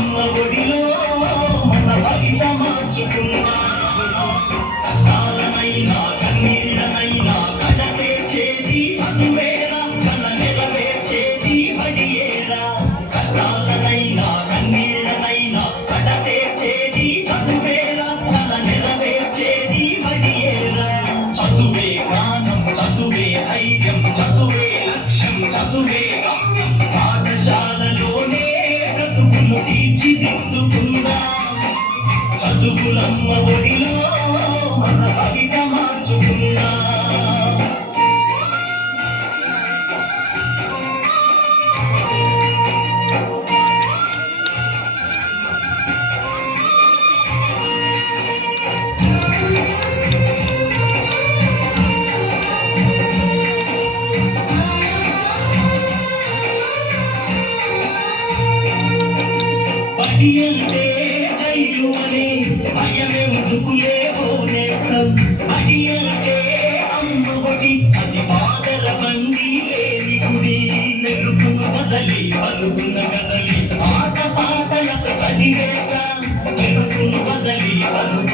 చదువులమ్మ ఒడిలో మన భవిత మార్చుకున్నా కష్టాలనైనా కన్నీళ్ళనైనా కడతే చేది చదువేరా కల నెరవేర్చేది బడియేరా కష్టాలనైనా కన్నీళ్ళనైనా కడతే చేది చదువేరా కల నెరవేర్చేది బడియేరా చదువే గానం చదువే ఐక్యం చదువే లక్ష్యం చదువే గమ్యం పాఠశాలలోనే బ్రతుకులు తీర్చిదిద్దుకుందా చదువులమ్మ ఒడిలో మన భవిత మార్చుకుందా బడి అంటే జైలు అని భయమెందుకులే పోనేస్తాం బడి అంటే అమ్మ ఒడి అది బాధల బండి లేని గుడి నెరుపును కదలి పలుకున్న కదలి ఆట పాటలకు చదివేక చెరుకును కదలి పలుకు